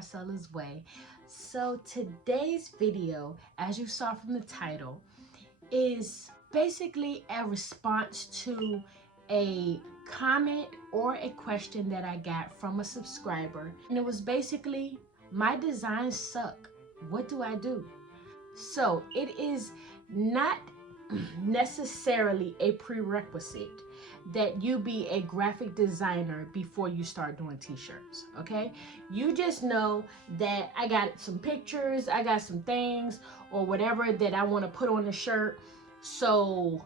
Marcella's Way. So today's video, as you saw from the title, is basically a response to a comment or a question that I got from a subscriber. And it was basically, my designs suck. What do I do? So it is not necessarily a prerequisite that you be a graphic designer before you start doing t-shirts. Okay, you just know that I got some pictures, I got some things or whatever that I want to put on the shirt, so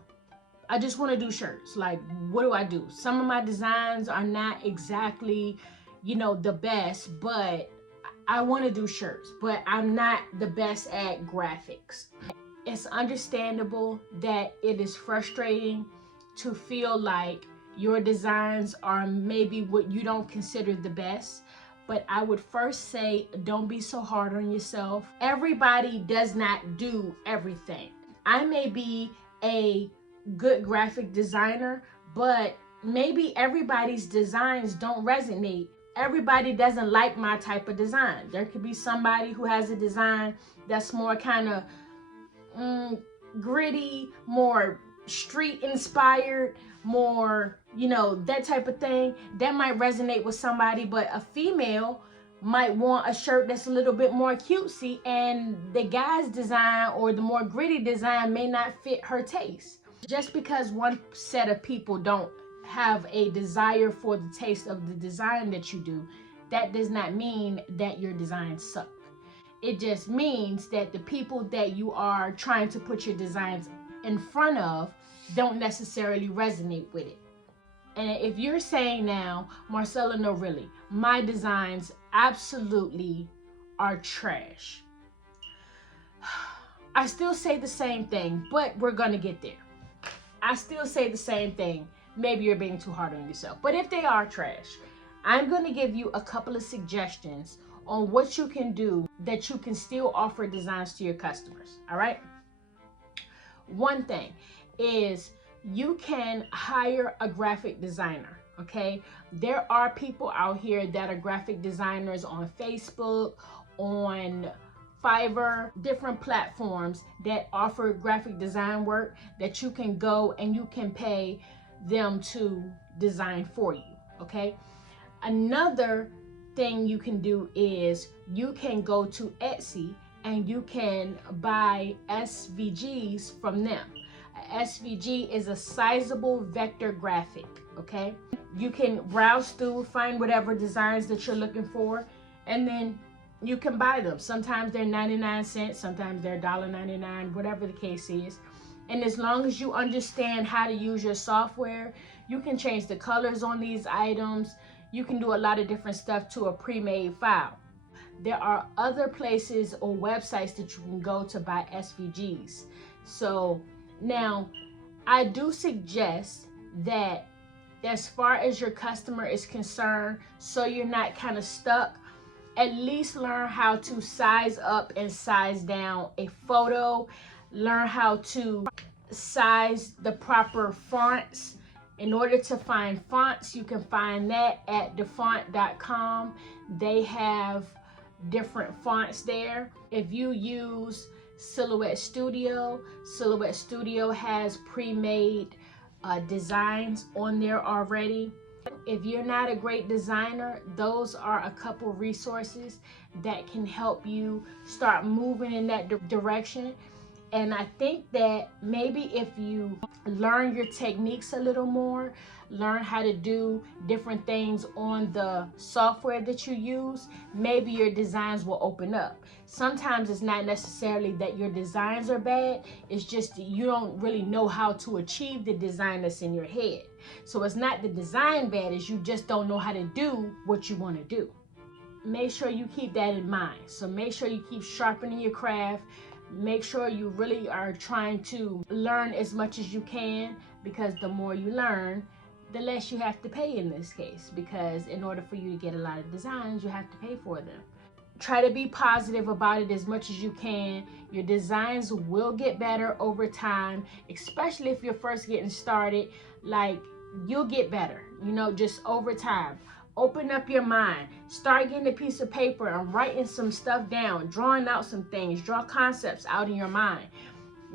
I just want to do shirts. Like, what do I do? Some of my designs are not exactly, you know, the best, but I want to do shirts, but I'm not the best at graphics. It's understandable that it is frustrating to feel like your designs are maybe what you don't consider the best, but I would first say, don't be so hard on yourself. Everybody does not do everything. I may be a good graphic designer, but maybe everybody's designs don't resonate. Everybody doesn't like my type of design. There could be somebody who has a design that's more kind of gritty, more street inspired, more, you know, that type of thing. That might resonate with somebody, but a female might want a shirt that's a little bit more cutesy, and the guy's design or the more gritty design may not fit her taste. Just because one set of people don't have a desire for the taste of the design that you do, that does not mean that your designs suck. It just means that the people that you are trying to put your designs in front of don't necessarily resonate with it. And if you're saying now, Marcella, no, really, my designs absolutely are trash, I still say the same thing, but we're gonna get there. I still say the same thing. Maybe you're being too hard on yourself. But if they are trash, I'm gonna give you a couple of suggestions on what you can do that you can still offer designs to your customers. All right. One thing is you can hire a graphic designer. Okay. There are people out here that are graphic designers on Facebook, on Fiverr, different platforms that offer graphic design work that you can go and you can pay them to design for you. Okay. Another thing you can do is you can go to Etsy and you can buy SVGs from them. A SVG is a sizable vector graphic. Okay, you can browse through, find whatever designs that you're looking for, and then you can buy them. Sometimes they're 99 cents, sometimes they're $1.99, whatever the case is. And as long as you understand how to use your software, you can change the colors on these items. You can do a lot of different stuff to a pre-made file. There are other places or websites that you can go to buy SVGs. So now I do suggest that as far as your customer is concerned, so you're not kind of stuck, at least learn how to size up and size down a photo. Learn how to size the proper fonts. In order to find fonts, you can find that at thefont.com. They have different fonts there. If you use Silhouette Studio, Silhouette Studio has pre-made designs on there already. If you're not a great designer, those are a couple resources that can help you start moving in that direction. And I think that maybe if you learn your techniques a little more, learn how to do different things on the software that you use, maybe your designs will open up. Sometimes it's not necessarily that your designs are bad, it's just that you don't really know how to achieve the design that's in your head. So it's not the design bad, it's you just don't know how to do what you want to do. Make sure you keep that in mind. So make sure you keep sharpening your craft. Make sure you really are trying to learn as much as you can, because the more you learn, the less you have to pay in this case, because in order for you to get a lot of designs, you have to pay for them. Try to be positive about it as much as you can. Your designs will get better over time, especially if you're first getting started. Like, you'll get better, you know, just over time. Open up your mind. Start getting a piece of paper and writing some stuff down, drawing out some things, draw concepts out in your mind.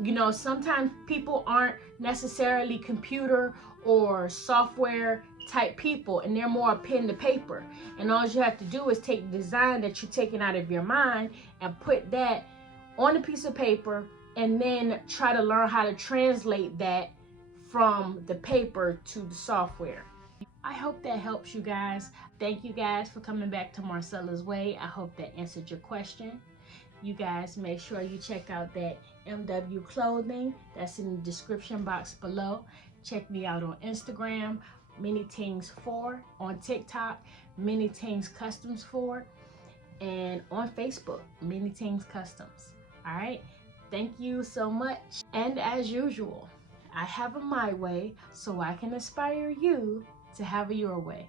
You know, sometimes people aren't necessarily computer or software type people, and they're more pen to paper. And all you have to do is take the design that you're taking out of your mind and put that on a piece of paper, and then try to learn how to translate that from the paper to the software. I hope that helps you guys. Thank you guys for coming back to Marcella's Way. I hope that answered your question. You guys make sure you check out that MW clothing that's in the description box below. Check me out on Instagram, minitingz4, on TikTok, minitingzcustoms4, and on Facebook, minitingzcustoms. All right, thank you so much. And as usual, I have a my way so I can inspire you to have a your way.